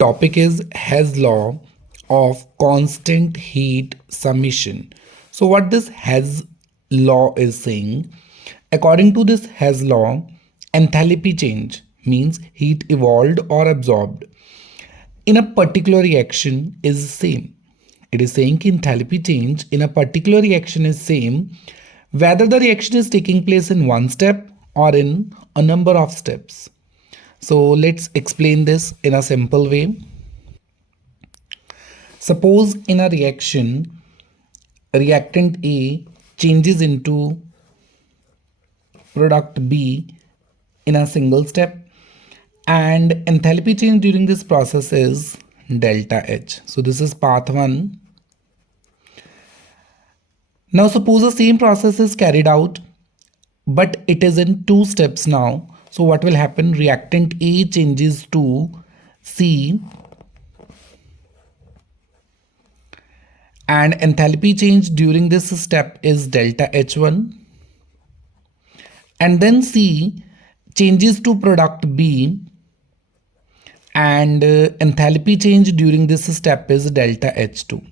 Topic is Hess law of constant heat summation. So what this Hess law is saying, according to this Hess law, enthalpy change means heat evolved or absorbed in a particular reaction is same. It is saying that enthalpy change in a particular reaction is same whether the reaction is taking place in one step or in a number of steps. So let's explain this in a simple way. Suppose in a reaction, reactant A changes into product B in a single step, and enthalpy change during this process is delta H. So this is path 1. Now suppose the same process is carried out, but it is in 2 steps now. So what will happen? Reactant A changes to C, and enthalpy change during this step is delta H1, and then C changes to product B, and enthalpy change during this step is delta H2.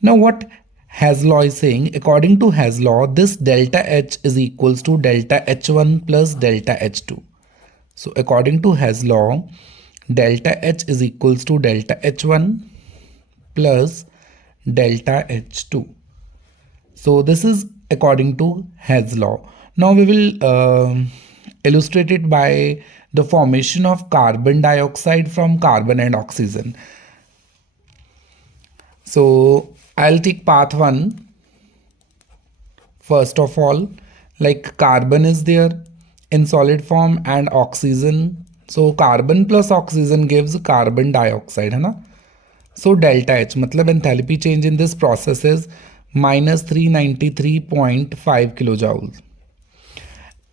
Now what Hess law is saying, according to Hess law, this delta H is equals to delta H1 plus delta H2. So according to Hess law, delta H is equals to delta H1 plus delta H2. So this is according to Hess law. Now we will illustrate it by the formation of carbon dioxide from carbon and oxygen. So I'll take path 1. First of all, like carbon is there in solid form and oxygen. So carbon plus oxygen gives carbon dioxide, है ना? So delta H, matlab enthalpy change in this process is minus 393.5 kilojoules.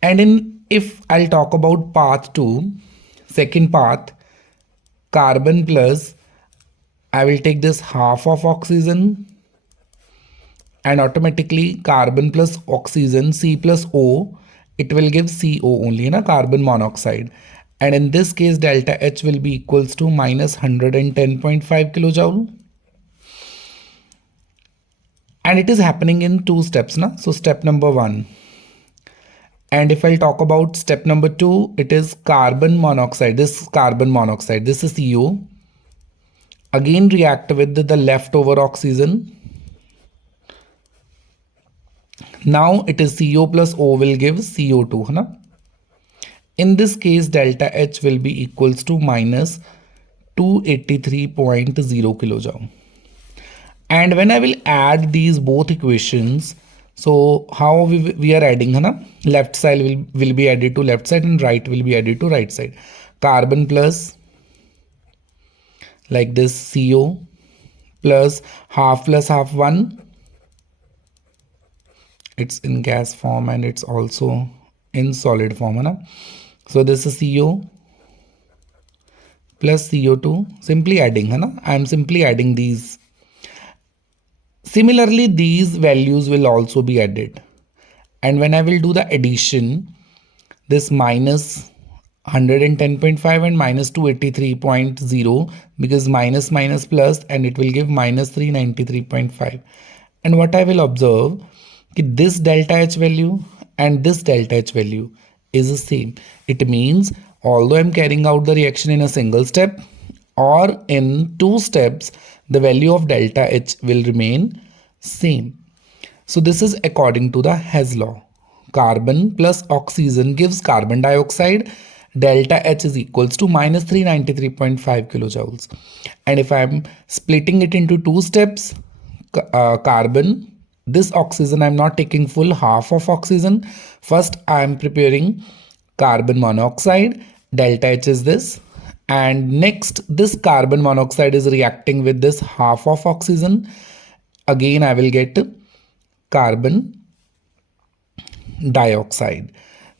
And if I'll talk about path 2, second path, carbon plus, I will take this half of oxygen, and automatically carbon plus oxygen, C plus O, it will give CO only, na, carbon monoxide. And in this case, delta H will be equals to minus 110.5 kilojoule. And it is happening in 2 steps, na? So step number 1. And if I'll talk about step number 2, it is carbon monoxide. This carbon monoxide, this is CO. Again react with the leftover oxygen. Now it is CO plus O will give CO2. Na? In this case, delta H will be equals to minus 283.0 kilojoule. And when I will add these both equations, so how we are adding, na? Left side will be added to left side and right will be added to right side. Carbon plus, like this, CO plus half 1. It's in gas form and it's also in solid form, na? So this is CO plus CO2, simply adding, na? I am simply adding these. Similarly, these values will also be added. And when I will do the addition, this minus 110.5 and minus 283.0, because minus plus, and it will give minus 393.5. And what I will observe, this delta H value and this delta H value is the same. It means although I'm carrying out the reaction in a single step or in 2 steps, the value of delta H will remain same. So this is according to the Hess law. Carbon plus oxygen gives carbon dioxide. Delta H is equals to minus 393.5 kilojoules. And if I'm splitting it into 2 steps, carbon, this oxygen, I'm not taking full half of oxygen. First, I'm preparing carbon monoxide. Delta H is this. And next, this carbon monoxide is reacting with this half of oxygen. Again, I will get carbon dioxide.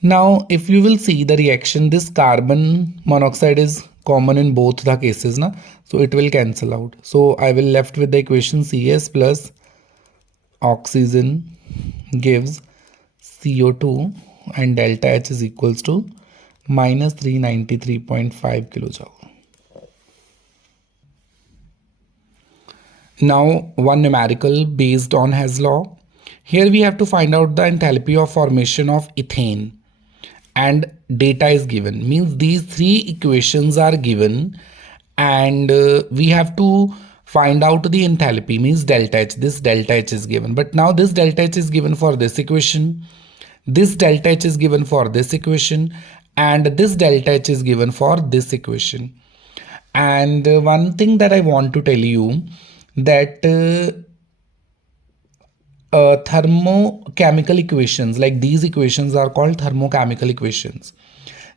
Now, if you will see the reaction, this carbon monoxide is common in both the cases, na? So it will cancel out. So I will left with the equation Cs plus oxygen gives CO2, and delta H is equals to minus 393.5 kilojoule. Now one numerical based on Hess law. Here we have to find out the enthalpy of formation of ethane, and data is given, means these three equations are given, and we have to find out the enthalpy, means delta H. This delta H is given, but now this delta H is given for this equation, this delta H is given for this equation, and this delta H is given for this equation. And one thing that I want to tell you, that thermochemical equations, like these equations are called thermochemical equations.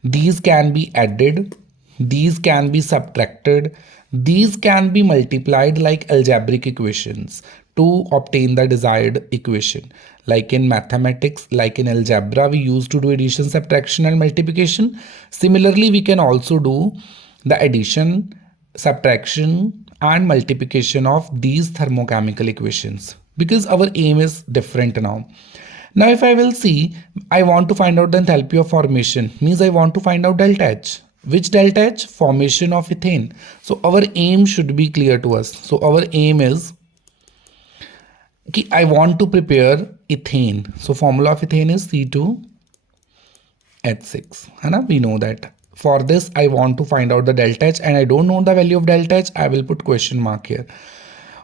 These can be added, these can be subtracted, these can be multiplied like algebraic equations to obtain the desired equation. Like in mathematics, like in algebra, we used to do addition, subtraction and multiplication. Similarly, we can also do the addition, subtraction and multiplication of these thermochemical equations, because our aim is different now. Now if I will see, I want to find out the enthalpy of formation, means I want to find out delta H. Which delta H? Formation of ethane. So our aim should be clear to us. So our aim is कि I want to prepare ethane. So formula of ethane is C2H6. है ना? We know that. For this, I want to find out the delta H, and I don't know the value of delta H. I will put question mark here.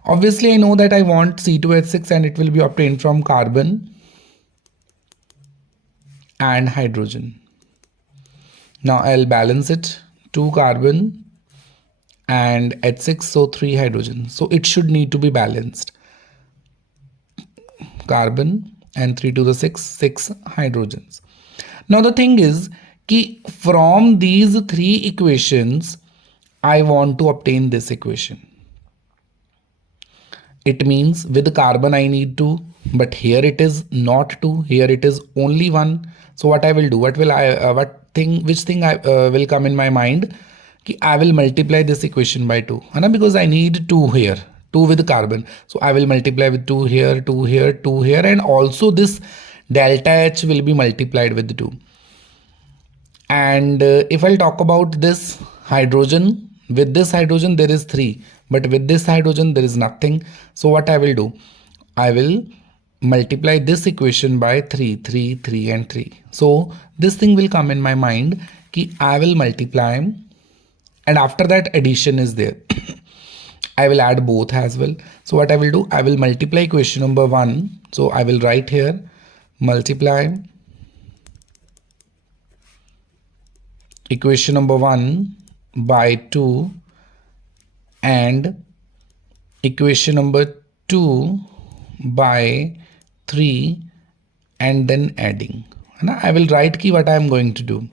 Obviously, I know that I want C2H6 and it will be obtained from carbon and hydrogen. Now I'll balance it, 2 carbon and H6, so 3 hydrogen. So it should need to be balanced. Carbon and 3 to the 6 hydrogens. Now the thing is, कि from these 3 equations, I want to obtain this equation. It means with carbon I need 2, but here it is not 2, here it is only 1. So what I will do, which thing I will come in my mind, कि I will multiply this equation by 2, because I need 2 here, 2 with carbon. So I will multiply with 2 here, 2 here, 2 here, and also this delta H will be multiplied with 2. And if I'll talk about this hydrogen, with this hydrogen there is 3, but with this hydrogen there is nothing. So what I will do, I will multiply this equation by 3, 3, 3 and 3. So this thing will come in my mind कि I will multiply, and after that addition is there. I will add both as well. So what I will do, I will multiply equation number 1. So I will write here multiply equation number 1 by 2 and equation number 2 by 3, and then adding. I will write ki what I am going to do.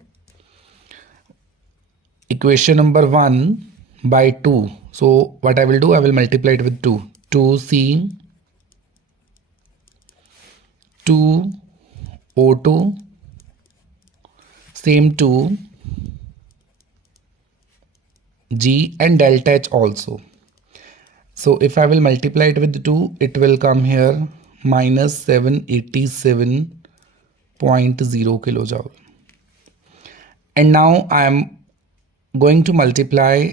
Equation number 1 by 2. So what I will do, I will multiply it with 2. 2C 2O2 same 2 G and delta H also. So if I will multiply it with 2, it will come here minus 787.0 kilojoule. And now I am going to multiply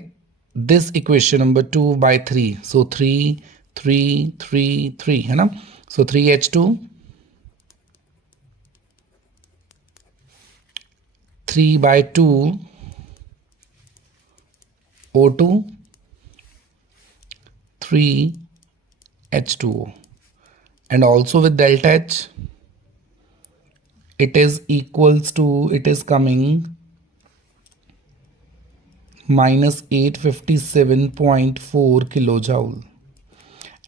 this equation number 2 by 3. So 3, 3, 3, 3. है ना? So 3H2, 3 by 2 O2, 3 H2O, and also with delta H it is equals to, it is coming minus 857.4 kilojoule,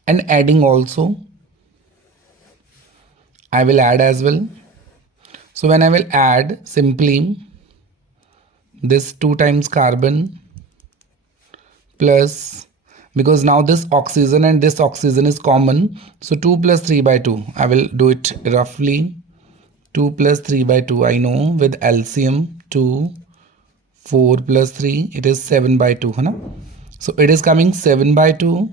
and adding also I will add as well. So when I will add, simply this 2 times carbon plus, because now this oxygen and this oxygen is common, so 2 plus 3 by 2, I will do it roughly. 2 plus 3 by 2, I know with LCM 2, 4 plus 3, it is 7 by 2, है ना? So it is coming 7 by 2,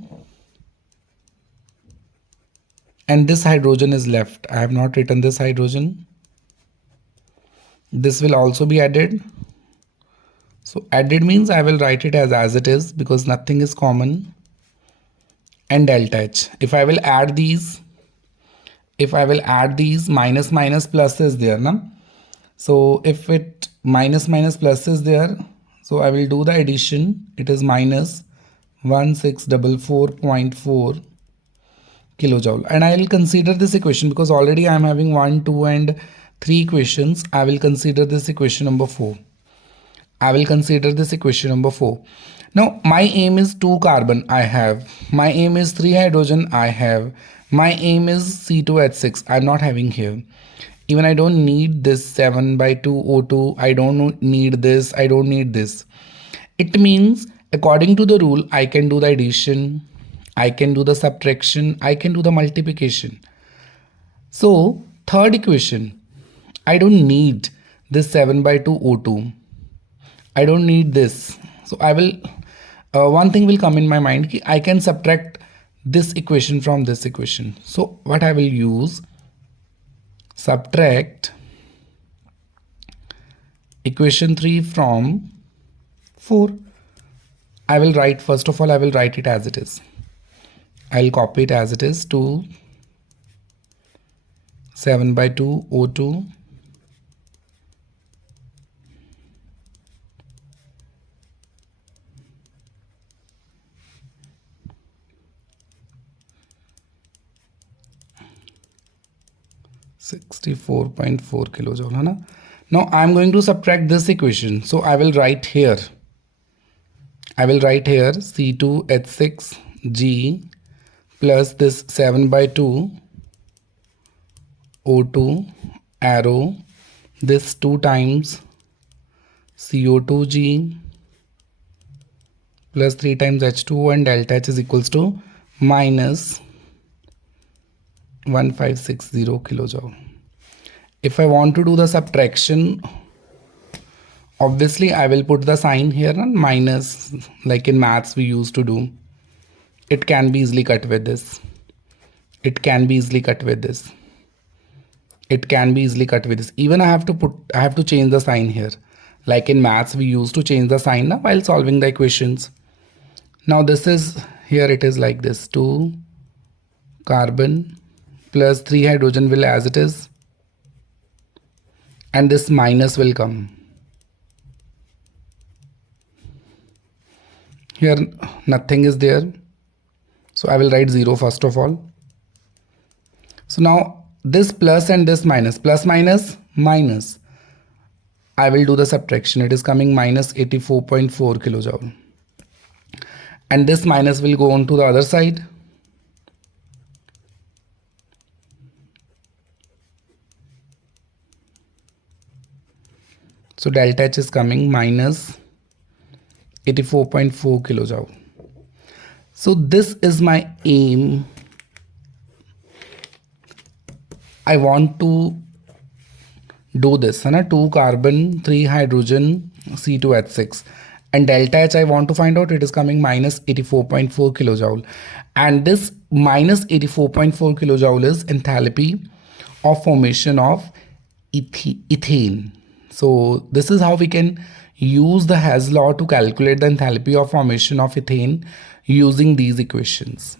and this hydrogen is left. I have not written this hydrogen. This will also be added. So added means I will write it as it is, because nothing is common. and delta H. If I will add these, minus minus plus is there, na? So if it minus minus plus is there, so I will do the addition. It is minus 1644.4 kilojoule, and I will consider this equation because already I am having 1, 2 and 3 equations. I will consider this equation number 4. Now my aim is 2 carbon I have, my aim is 3 hydrogen I have, my aim is C2H6 I'm not having here. Even I don't need this 7 by 2 O2, I don't need this, I don't need this. It means according to the rule I can do the addition, I can do the subtraction, I can do the multiplication. So third equation, I don't need this 7 by 2 O2, I don't need this. So I will, one thing will come in my mind, I can subtract this equation from this equation. So what I will use, subtract equation 3 from 4. I will write, first of all I will write it as it is. I'll copy it as it is, 2 7 by 2 O2 64.4 kilojoule, है ना? Now I am going to subtract this equation, so I will write here C2H6G plus this 7 by 2 O2 arrow, this 2 times CO2G plus 3 times H2O, and delta H is equals to minus 1560 kilojoule. If I want to do the subtraction, obviously I will put the sign here and minus, like in maths we used to do. It can be easily cut with this. It can be easily cut with this. It can be easily cut with this. Even I have to change the sign here. Like in maths we used to change the sign now while solving the equations. Now this is, here it is like this, 2 carbon plus 3 hydrogen will as it is, and this minus will come. Here nothing is there, so I will write 0 first of all. So now this plus and this minus, plus minus minus, I will do the subtraction. It is coming minus 84.4 kilojoule, and this minus will go on to the other side. So delta H is coming minus 84.4 kilojoule. So this is my aim. I want to do this, 2 carbon, 3 hydrogen, C2H6, and delta H I want to find out. It is coming minus 84.4 kilojoule, and this minus 84.4 kilojoule is enthalpy of formation of ethane. So this is how we can use the Hess law to calculate the enthalpy of formation of ethane using these equations.